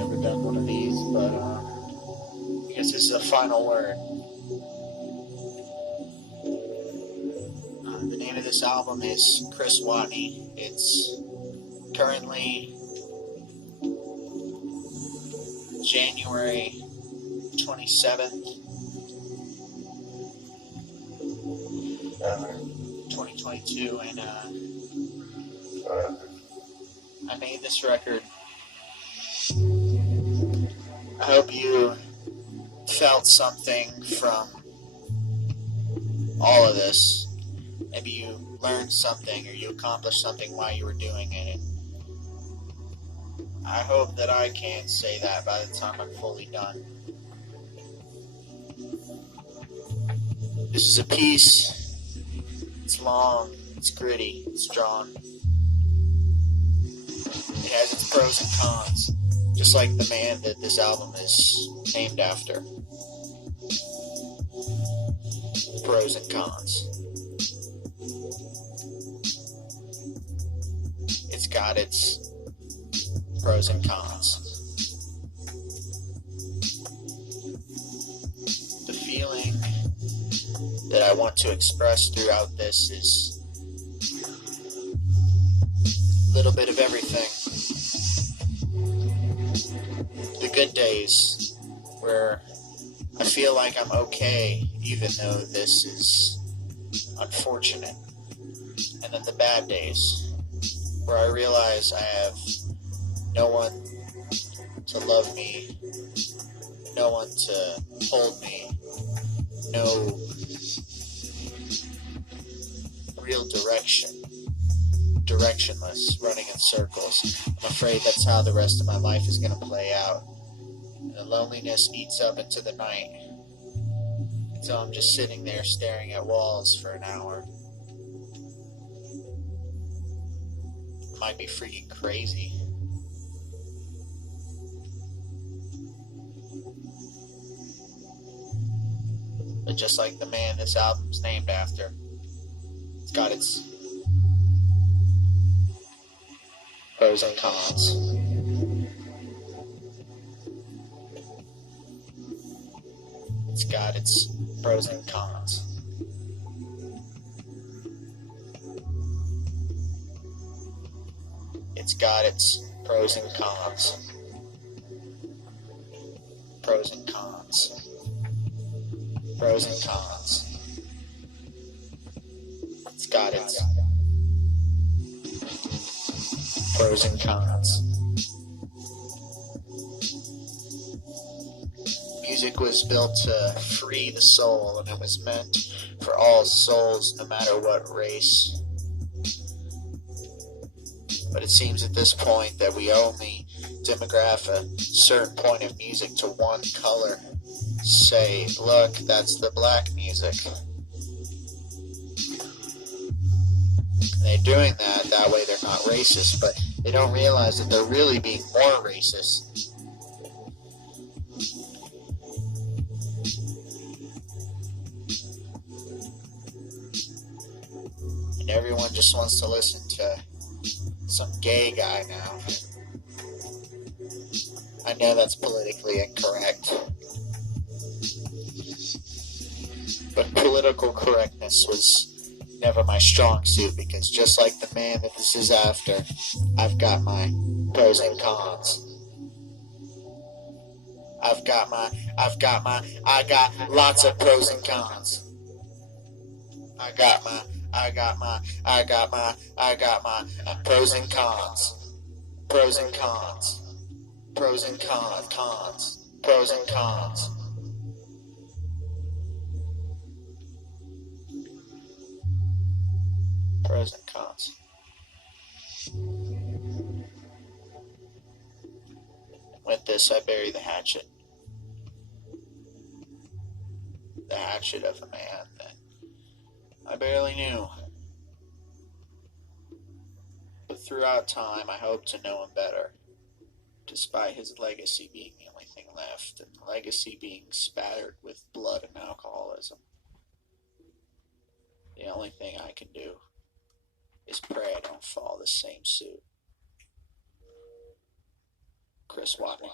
never done one of these, but I guess this is a final word. The name of this album is Chris Watney. It's currently January 27th, 2022, and I made this record. I hope you felt something from all of this. Maybe you learned something or you accomplished something while you were doing it. And I hope that I can say that by the time I'm fully done. This is a piece. It's long, it's gritty, it's drawn. It has its pros and cons, just like the man that this album is named after. Pros and cons. It's got its pros and cons. The feeling that I want to express throughout this is a little bit of everything. The good days, where I feel like I'm okay, even though this is unfortunate. And then the bad days, where I realize I have no one to love me, no one to hold me, no real directionless, running in circles. I'm afraid that's how the rest of my life is going to play out. And the loneliness eats up into the night. So I'm just sitting there staring at walls for an hour. I might be freaking crazy. But just like the man this album's named after, it's got its pros and cons. It's got its pros and cons. It's got its pros and cons. Pros and cons. Pros and cons. It's got its pros and cons. Music was built to free the soul, and it was meant for all souls, no matter what race. But it seems at this point that we only demograph a certain point of music to one color. Say, look, that's the black music. And they're doing that way they're not racist, but they don't realize that they're really being more racist. And everyone just wants to listen to some gay guy now. I know that's politically incorrect. But political correctness was never my strong suit, because just like the man that this is after, I've got my pros and cons. I got lots of pros and cons. I got my pros and cons. Pros and cons. Pros and cons. Pros and cons. Pros and cons. With this, I bury the hatchet. The hatchet of a man that I barely knew. But throughout time, I hope to know him better, despite his legacy being the only thing left, and the legacy being spattered with blood and alcoholism. The only thing I can do is pray I don't follow the same suit. Chris is Watney.